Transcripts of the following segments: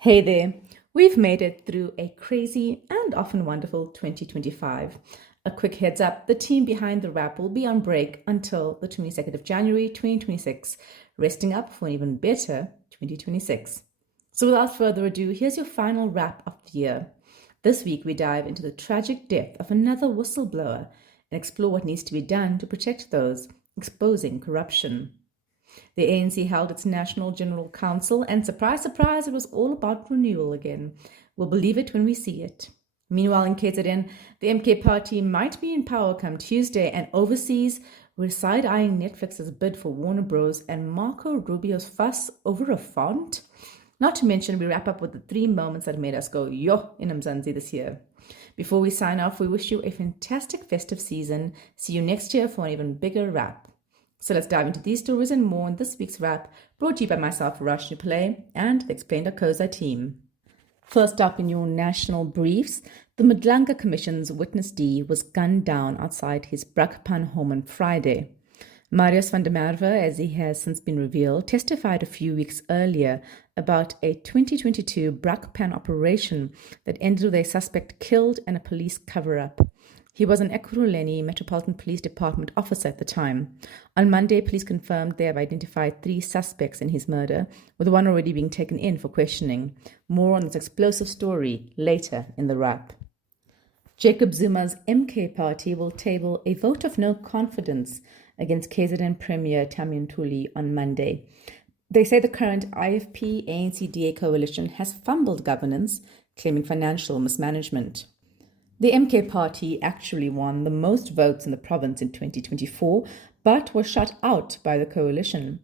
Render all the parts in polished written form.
Hey there, we've made it through a crazy and often wonderful 2025. A quick heads up, the team behind the wrap will be on break until the 22nd of January 2026, resting up for an even better 2026. So without further ado, here's your final wrap of the year. This week we dive into the tragic death of another whistleblower and explore what needs to be done to protect those exposing corruption. The ANC held its National General Council, and surprise, surprise, it was all about renewal again. We'll believe it when we see it. Meanwhile, in KZN, the MK party might be in power come Tuesday, and overseas, we're side eyeing Netflix's bid for Warner Bros. And Marco Rubio's fuss over a font. Not to mention, we wrap up with the 3 moments that made us go yo in Mzansi this year. Before we sign off, we wish you a fantastic festive season. See you next year for an even bigger wrap. So let's dive into these stories and more in this week's wrap, brought to you by myself, Verashni Pillay, and the Explained Akosa team. First up in your national briefs, the Madlanga Commission's Witness D was gunned down outside his Brakpan home on Friday. Marius van der Merwe, as he has since been revealed, testified a few weeks earlier about a 2022 Brakpan operation that ended with a suspect killed and a police cover-up. He was an Ekurhuleni Metropolitan Police Department officer at the time. On Monday, police confirmed they have identified 3 suspects in his murder, with one already being taken in for questioning. More on this explosive story later in the wrap. Jacob Zuma's MK party will table a vote of no confidence against KZN Premier Tammy Ntuli on Monday. They say the current IFP-ANC-DA coalition has fumbled governance, claiming financial mismanagement. The MK party actually won the most votes in the province in 2024, but was shut out by the coalition.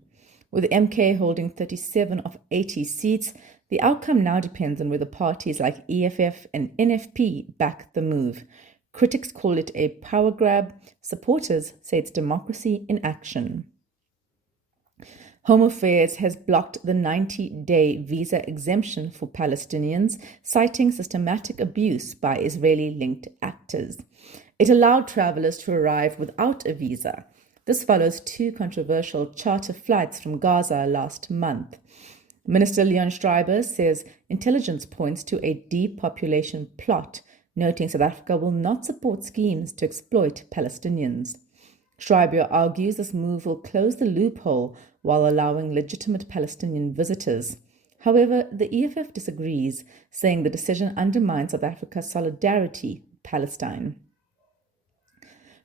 With the MK holding 37 of 80 seats, the outcome now depends on whether parties like EFF and NFP back the move. Critics call it a power grab. Supporters say it's democracy in action. Home Affairs has blocked the 90-day visa exemption for Palestinians, citing systematic abuse by Israeli-linked actors. It allowed travelers to arrive without a visa. This follows 2 controversial charter flights from Gaza last month. Minister Leon Schreiber says intelligence points to a depopulation plot, noting South Africa will not support schemes to exploit Palestinians. Schreiber argues this move will close the loophole while allowing legitimate Palestinian visitors. However, the EFF disagrees, saying the decision undermines South Africa's solidarity with Palestine.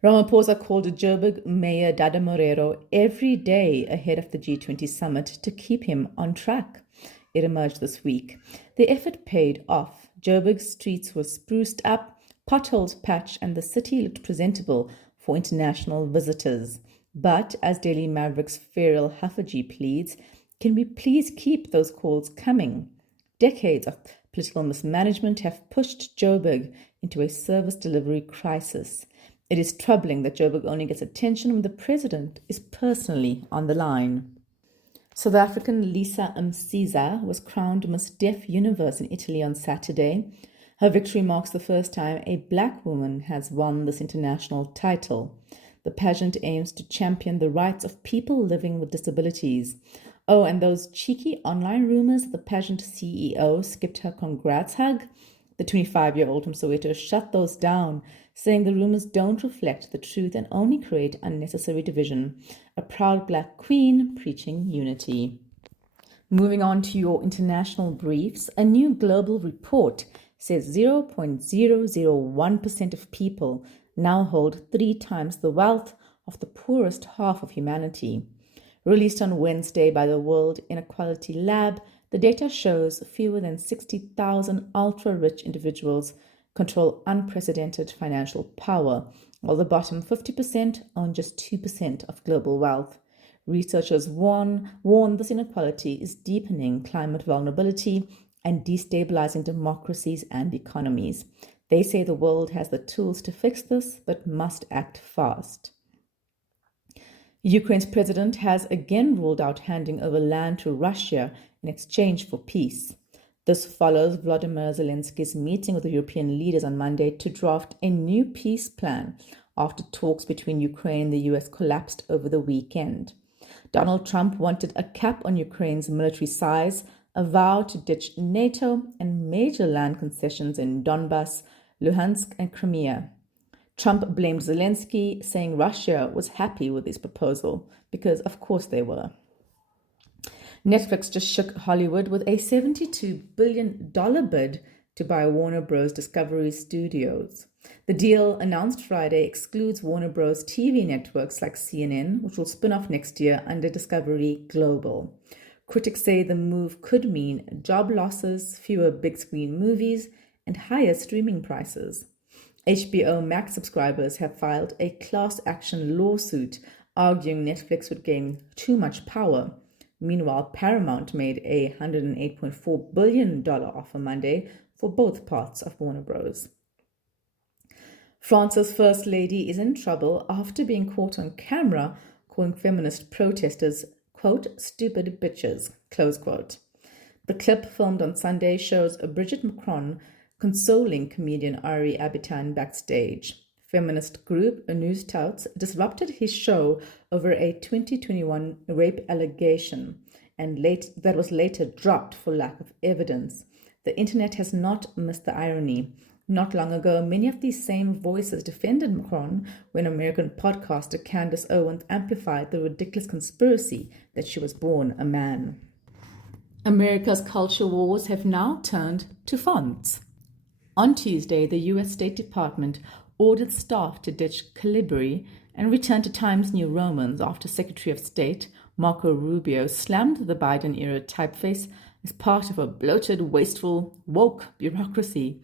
Ramaphosa called Joburg Mayor Dada Morero every day ahead of the G20 summit to keep him on track. It emerged this week. The effort paid off. Joburg's streets were spruced up, potholes patched, and the city looked presentable for international visitors. But as Daily Maverick's Feral Haffaji pleads, can we please keep those calls coming? Decades of political mismanagement have pushed Joburg into a service delivery crisis. It is troubling that Joburg only gets attention when the president is personally on the line. South African Lisa Msiza was crowned Miss Deaf Universe in Italy on Saturday. Her victory marks the first time a black woman has won this international title. The pageant aims to champion the rights of people living with disabilities. Oh, and those cheeky online rumors that the pageant CEO skipped her congrats hug? The 25-year-old from Soweto shut those down, saying the rumors don't reflect the truth and only create unnecessary division. A proud black queen preaching unity. Moving on to your international briefs, a new global report says 0.001% of people now hold 3 times the wealth of the poorest half of humanity. Released on Wednesday by the World Inequality Lab, the data shows fewer than 60,000 ultra-rich individuals control unprecedented financial power, while the bottom 50% own just 2% of global wealth. Researchers warn this inequality is deepening climate vulnerability and destabilizing democracies and economies. They say the world has the tools to fix this, but must act fast. Ukraine's president has again ruled out handing over land to Russia in exchange for peace. This follows Volodymyr Zelensky's meeting with the European leaders on Monday to draft a new peace plan after talks between Ukraine and the US collapsed over the weekend. Donald Trump wanted a cap on Ukraine's military size, a vow to ditch NATO and major land concessions in Donbass, Luhansk, and Crimea. Trump blamed Zelensky, saying Russia was happy with his proposal, because of course they were. Netflix just shook Hollywood with a $72 billion bid to buy Warner Bros. Discovery Studios. The deal, announced Friday, excludes Warner Bros. TV networks like CNN, which will spin off next year under Discovery Global. Critics say the move could mean job losses, fewer big screen movies, and higher streaming prices. HBO Max subscribers have filed a class action lawsuit arguing Netflix would gain too much power. Meanwhile, Paramount made a $108.4 billion offer Monday for both parts of Warner Bros. France's First Lady is in trouble after being caught on camera calling feminist protesters, quote, stupid bitches, close quote. The clip, filmed on Sunday, shows Brigitte Macron consoling comedian Ari Abitan backstage. Feminist group News Touts disrupted his show over a 2021 rape allegation that was later dropped for lack of evidence. The internet has not missed the irony. Not long ago, many of these same voices defended Macron when American podcaster Candace Owens amplified the ridiculous conspiracy that she was born a man. America's culture wars have now turned to fonts. On Tuesday, the U.S. State Department ordered staff to ditch Calibri and return to Times New Romans after Secretary of State Marco Rubio slammed the Biden-era typeface as part of a bloated, wasteful, woke bureaucracy.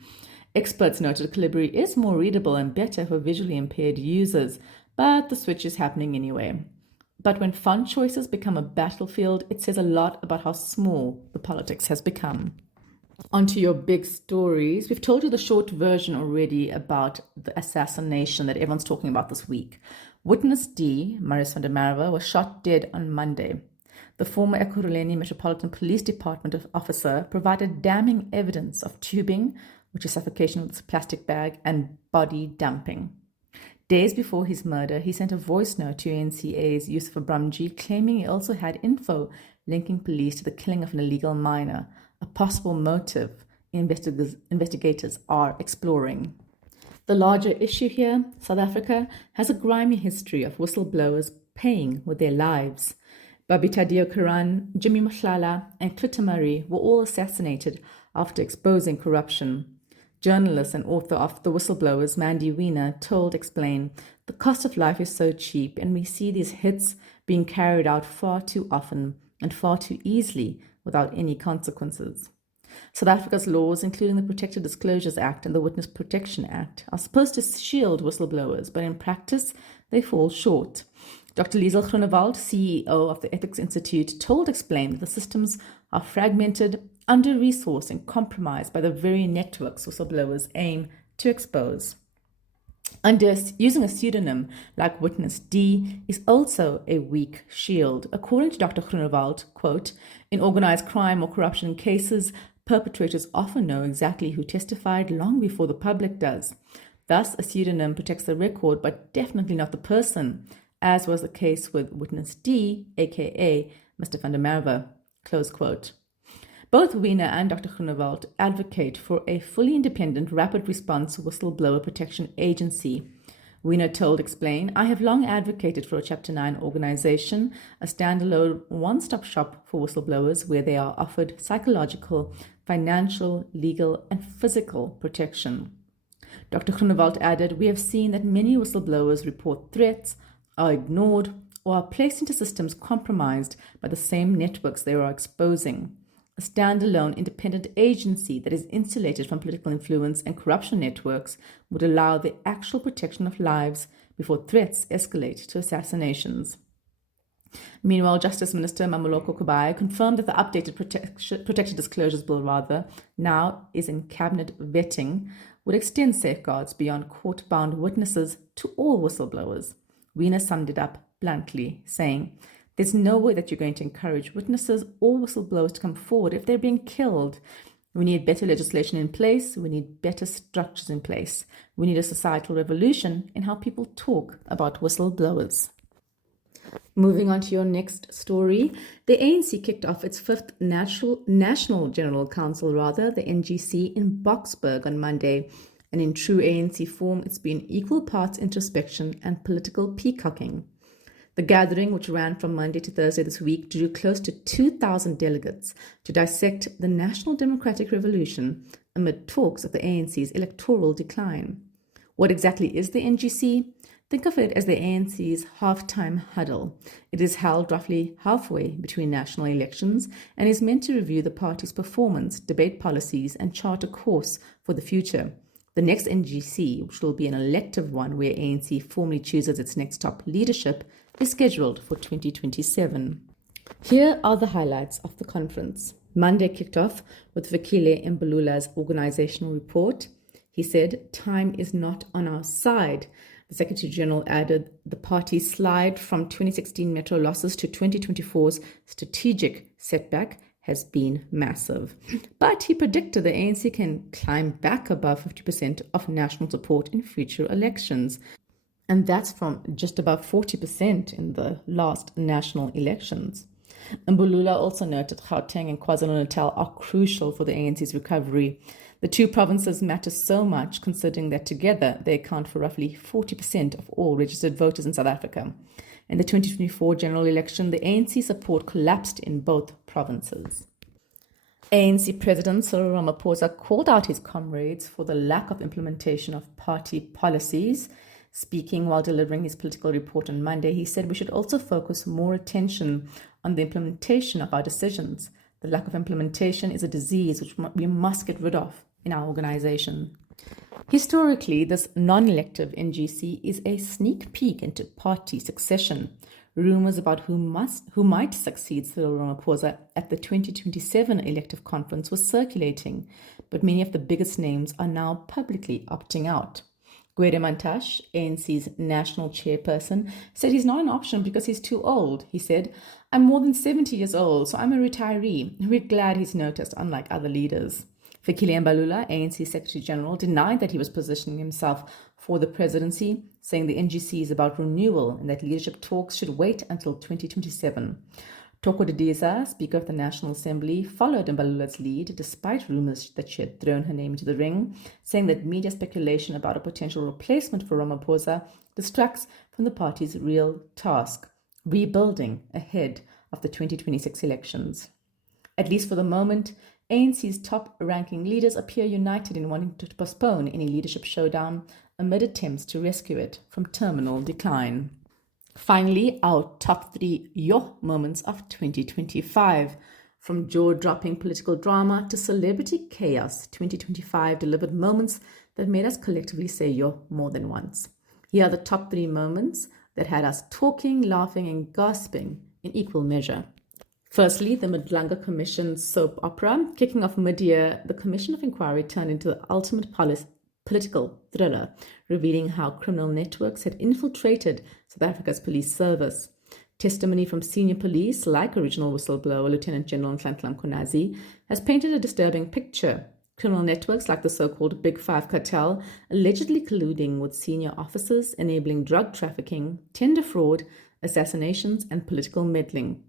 Experts noted Calibri is more readable and better for visually impaired users, but the switch is happening anyway. But when font choices become a battlefield, it says a lot about how small the politics has become. Onto your big stories. We've told you the short version already about the assassination that everyone's talking about this week. Witness D, Marius van der Merwe, was shot dead on Monday. The former Ekurhuleni Metropolitan Police Department officer provided damning evidence of tubing, which is suffocation with a plastic bag, and body dumping. Days before his murder, he sent a voice note to NCA's Yusuf Abramji claiming he also had info linking police to the killing of an illegal minor, a possible motive investigators are exploring. The larger issue here, South Africa has a grimy history of whistleblowers paying with their lives. Babita Deokaran, Jimmy Mohlala, and Clitta Murray were all assassinated after exposing corruption. Journalist and author of The Whistleblowers, Mandy Wiener, told Explain, the cost of life is so cheap and we see these hits being carried out far too often and far too easily without any consequences. South Africa's laws, including the Protected Disclosures Act and the Witness Protection Act, are supposed to shield whistleblowers, but in practice, they fall short. Dr. Liesel Groenewald, CEO of the Ethics Institute, told Explain that the systems are fragmented, under-resourced, and compromised by the very networks whistleblowers aim to expose. Using a pseudonym like Witness D is also a weak shield. According to Dr. Groenewald, quote, in organized crime or corruption cases, perpetrators often know exactly who testified long before the public does. Thus, a pseudonym protects the record, but definitely not the person, as was the case with Witness D, aka Mr. van der Merwe, close quote. Both Wiener and Dr. Groenewald advocate for a fully independent, rapid response whistleblower protection agency. Wiener told Explain, I have long advocated for a Chapter 9 organization, a standalone one-stop shop for whistleblowers where they are offered psychological, financial, legal, and physical protection. Dr. Groenewald added, we have seen that many whistleblowers report threats, are ignored, or are placed into systems compromised by the same networks they are exposing. A standalone independent agency that is insulated from political influence and corruption networks would allow the actual protection of lives before threats escalate to assassinations. Meanwhile, Justice Minister Mamoloko Kubai confirmed that the updated Protected Disclosures Bill now is in cabinet vetting, would extend safeguards beyond court-bound witnesses to all whistleblowers. Wiener summed it up bluntly, saying, there's no way that you're going to encourage witnesses or whistleblowers to come forward if they're being killed. We need better legislation in place. We need better structures in place. We need a societal revolution in how people talk about whistleblowers. Moving on to your next story, the ANC kicked off its fifth National General Council, the NGC, in Boksburg on Monday. And in true ANC form, it's been equal parts introspection and political peacocking. The gathering, which ran from Monday to Thursday this week, drew close to 2,000 delegates to dissect the National Democratic Revolution amid talks of the ANC's electoral decline. What exactly is the NGC? Think of it as the ANC's halftime huddle. It is held roughly halfway between national elections and is meant to review the party's performance, debate policies, and chart a course for the future. The next NGC, which will be an elective one where ANC formally chooses its next top leadership, is scheduled for 2027. Here are the highlights of the conference. Monday kicked off with Fikile Mbalula's organizational report. He said, "Time is not on our side." The Secretary General added the party's slide from 2016 metro losses to 2024's strategic setback has been massive. But he predicted the ANC can climb back above 50% of national support in future elections. And that's from just above 40% in the last national elections. Mbulula also noted Gauteng and KwaZulu-Natal are crucial for the ANC's recovery. The two provinces matter so much, considering that together they account for roughly 40% of all registered voters in South Africa. In the 2024 general election, the ANC support collapsed in both provinces. ANC President Cyril Ramaphosa called out his comrades for the lack of implementation of party policies. Speaking while delivering his political report on Monday, he said we should also focus more attention on the implementation of our decisions. The lack of implementation is a disease which we must get rid of in our organization. Historically, this non-elective NGC is a sneak peek into party succession. Rumors about who might succeed Cyril Ramaphosa at the 2027 elective conference was circulating, but many of the biggest names are now publicly opting out. Gwede Mantashe, ANC's national chairperson, said he's not an option because he's too old. He said, "I'm more than 70 years old, so I'm a retiree. We're glad he's noticed, unlike other leaders." Fikile Mbalula, ANC Secretary General, denied that he was positioning himself for the presidency, saying the NGC is about renewal and that leadership talks should wait until 2027. Toko Didiza, Speaker of the National Assembly, followed Mbalula's lead despite rumors that she had thrown her name into the ring, saying that media speculation about a potential replacement for Ramaphosa distracts from the party's real task, rebuilding ahead of the 2026 elections. At least for the moment, ANC's top-ranking leaders appear united in wanting to postpone any leadership showdown amid attempts to rescue it from terminal decline. Finally, our top 3 moments of 2025. From jaw-dropping political drama to celebrity chaos, 2025 delivered moments that made us collectively say more than once. Here are the top 3 moments that had us talking, laughing, and gasping in equal measure. Firstly, the Madlanga Commission soap opera. Kicking off mid-year, the Commission of Inquiry turned into the ultimate political thriller, revealing how criminal networks had infiltrated South Africa's police service. Testimony from senior police, like original whistleblower Lieutenant General Nhlanhla Mkhwanazi, has painted a disturbing picture. Criminal networks like the so-called Big Five cartel, allegedly colluding with senior officers, enabling drug trafficking, tender fraud, assassinations, and political meddling.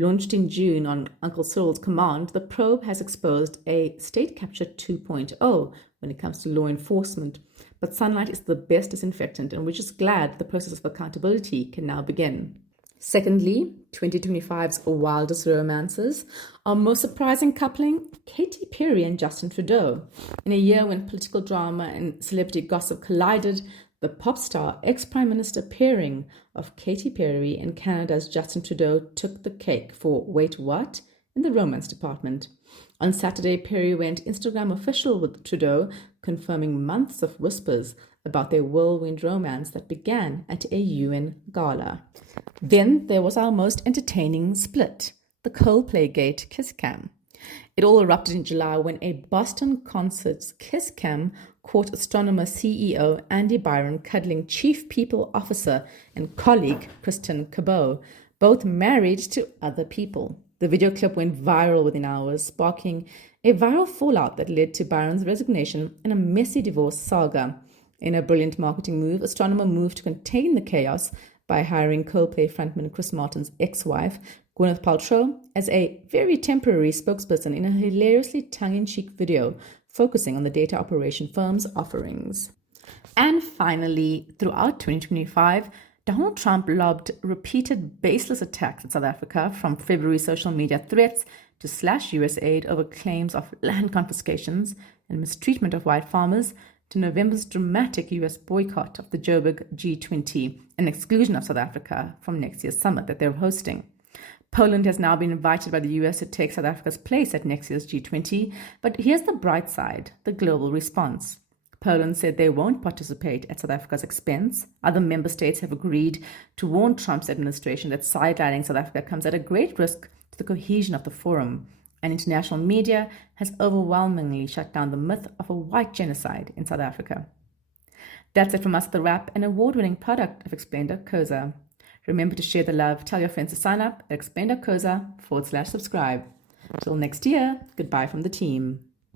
Launched in June on Uncle Cyril's command, the probe has exposed a state capture 2.0 when it comes to law enforcement. But sunlight is the best disinfectant, and we're just glad the process of accountability can now begin. Secondly, 2025's wildest romances. Our most surprising coupling, Katy Perry and Justin Trudeau. In a year when political drama and celebrity gossip collided, the pop star ex-Prime Minister pairing of Katy Perry and Canada's Justin Trudeau took the cake for, wait what, in the romance department. On Saturday, Perry went Instagram official with Trudeau, confirming months of whispers about their whirlwind romance that began at a UN gala. Then there was our most entertaining split, the Coldplay-gate kiss cam. It all erupted in July when a Boston concert's kiss cam caught astronomer CEO Andy Byron cuddling Chief People Officer and colleague Kristen Cabot, both married to other people. The video clip went viral within hours, sparking a viral fallout that led to Byron's resignation and a messy divorce saga. In a brilliant marketing move, astronomer moved to contain the chaos by hiring Coldplay frontman Chris Martin's ex-wife, Gwyneth Paltrow, as a very temporary spokesperson in a hilariously tongue-in-cheek video focusing on the data operation firm's offerings. And finally, throughout 2025, Donald Trump lobbed repeated baseless attacks at South Africa, from February social media threats to slash US aid over claims of land confiscations and mistreatment of white farmers, to November's dramatic US boycott of the Joburg G20 and exclusion of South Africa from next year's summit that they're hosting. Poland has now been invited by the US to take South Africa's place at next year's G20, but here's the bright side, the global response. Poland said they won't participate at South Africa's expense. Other member states have agreed to warn Trump's administration that sidelining South Africa comes at a great risk to the cohesion of the forum. And international media has overwhelmingly shut down the myth of a white genocide in South Africa. That's it from us at The Wrap, an award-winning product of Explained.co.za. Remember to share the love, tell your friends to sign up at explained.co.za/subscribe. Till next year, goodbye from the team.